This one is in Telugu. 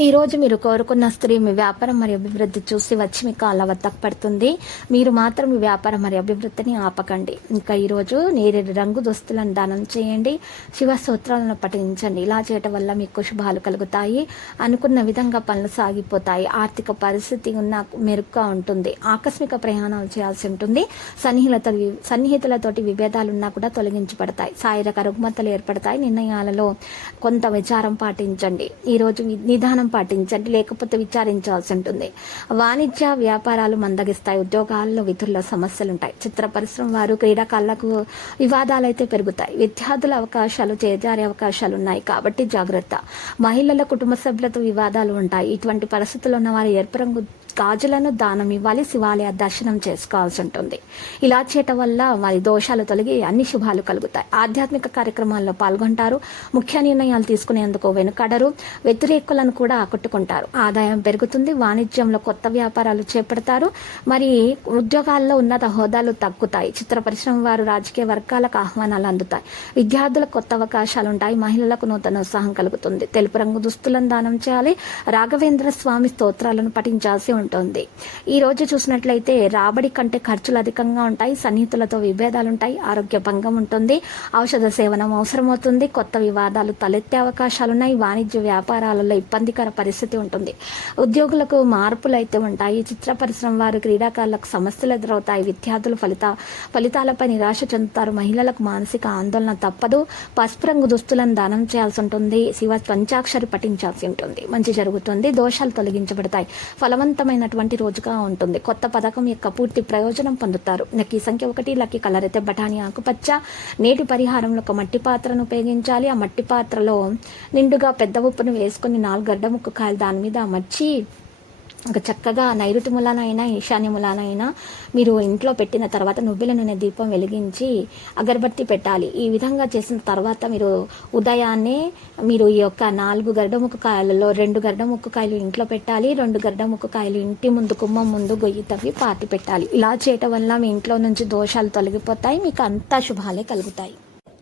ఈరోజు మీరు కోరుకున్న స్త్రీ మీ వ్యాపారం మరియు అభివృద్ధి చూసి వచ్చి మీకు అలా వద్దకు పడుతుంది. మీరు మాత్రం మీ వ్యాపారం మరియు అభివృద్ధిని ఆపకండి. ఇంకా ఈరోజు నేరేడు రంగు దుస్తులను దానం చేయండి. శివ సూత్రాలను పఠించండి. ఇలా చేయటం వల్ల మీకు శుభాలు కలుగుతాయి. అనుకున్న విధంగా పనులు సాగిపోతాయి. ఆర్థిక పరిస్థితి ఉన్న మెరుగ్గా ఉంటుంది. ఆకస్మిక ప్రయాణాలు చేయాల్సి ఉంటుంది. సన్నిహితులతో సన్నిహితులతోటి విభేదాలు ఉన్నా కూడా తొలగించబడతాయి. శారీరక రుగ్మతలు ఏర్పడతాయి. నిర్ణయాలలో కొంత విచారం పాటించండి. ఈ రోజు నిదానం పాటించండి లేకపోతే విచారించాల్సి ఉంటుంది. వాణిజ్య వ్యాపారాలు మందగిస్తాయి ఉద్యోగాల్లో విధుల్లో సమస్యలు ఉంటాయి చిత్ర పరిశ్రమ వారు క్రీడాకారులకు వివాదాలు అయితే పెరుగుతాయి. విద్యార్థుల అవకాశాలు చేజారే అవకాశాలు ఉన్నాయి కాబట్టి జాగ్రత్త. మహిళల కుటుంబ సభ్యులతో వివాదాలు ఉంటాయి. ఇటువంటి పరిస్థితుల్లో ఉన్న వారు ఎరుపు రంగు గాజులను దానం ఇవ్వాలి శివాలయ దర్శనం చేసుకోవాల్సి ఉంటుంది. ఇలా చేయటం వల్ల వారి దోషాలు తొలగి అన్ని శుభాలు కలుగుతాయి. ఆధ్యాత్మిక కార్యక్రమాల్లో పాల్గొంటారు. ముఖ్య నిర్ణయాలు తీసుకునేందుకు వెనుకడరు. వ్యతిరేకులను కూడా ఆకట్టుకుంటారు. ఆదాయం పెరుగుతుంది. వాణిజ్యంలో కొత్త వ్యాపారాలు చేపడతారు. మరి ఉద్యోగాల్లో ఉన్నత హోదాలు తగ్గుతాయి. చిత్ర పరిశ్రమ వారు రాజకీయ వర్గాలకు ఆహ్వానాలు అందుతాయి. విద్యార్థులకు కొత్త అవకాశాలు ఉంటాయి. మహిళలకు నూతన ఉత్సాహం కలుగుతుంది. తెలుపు రంగు దుస్తులను దానం చేయాలి. రాఘవేంద్ర స్వామి స్తోత్రాలను పఠించాల్సి ఉంటుంది. ఈ రోజు చూసినట్లయితే రాబడి కంటే ఖర్చులు అధికంగా ఉంటాయి సన్నిహితులతో విభేదాలు ఉంటాయి ఆరోగ్య భంగం ఉంటుంది ఔషధ సేవనం అవసరమవుతుంది కొత్త వివాదాలు తలెత్తే అవకాశాలు ఉన్నాయి వాణిజ్య వ్యాపారాలలో ఇబ్బందికర పరిస్థితి ఉంటుంది. ఉద్యోగులకు మార్పులు అయితే ఉంటాయి చిత్ర పరిశ్రమ వారు క్రీడాకారులకు సమస్యలు ఎదురవుతాయి. విద్యార్థులు ఫలిత ఫలితాలపై నిరాశ చెందుతారు. మహిళలకు మానసిక ఆందోళన తప్పదు. పసుపు రంగు దుస్తులను దానం చేయాల్సి ఉంటుంది. శివ పంచాక్షరి పఠించాల్సి ఉంటుంది. మంచి జరుగుతుంది. దోషాలు తొలగించబడతాయి. ఫలవంతమైన ఫలవంతమైనటువంటి రోజుగా ఉంటుంది. కొత్త పథకం యొక్క పూర్తి ప్రయోజనం పొందుతారు. లక్కీ సంఖ్య ఒకటి లక్కీ కలర్ అయితే బఠానీ ఆకుపచ్చ. నేటి పరిహారంలో ఒక మట్టి పాత్రను ఉపయోగించాలి. ఆ మట్టి పాత్రలో నిండుగా పెద్ద ఉప్పును వేసుకుని నాలుగు గడ్డ ముక్కు కాయలు దాని మీద అమర్చి ఒక చక్కగా నైరుతి ములానైనా ఈశాన్య ములానైనా మీరు ఇంట్లో పెట్టిన తర్వాత నువ్వుల నూనె దీపం వెలిగించి అగరబత్తి పెట్టాలి. ఈ విధంగా చేసిన తర్వాత మీరు ఉదయాన్నే మీరు ఈ యొక్క నాలుగు గడ్డముక్కు కాయలలో రెండు గడ్డముక్కు కాయలు ఇంట్లో పెట్టాలి. రెండు గడ్డముక్కు కాయలు ఇంటి ముందు కుమ్మం ముందు గొయ్యి తవ్వి పాతి పెట్టాలి. ఇలా చేయటం వల్ల మీ ఇంట్లో నుంచి దోషాలు తొలగిపోతాయి. మీకు అంతా శుభాలే కలుగుతాయి.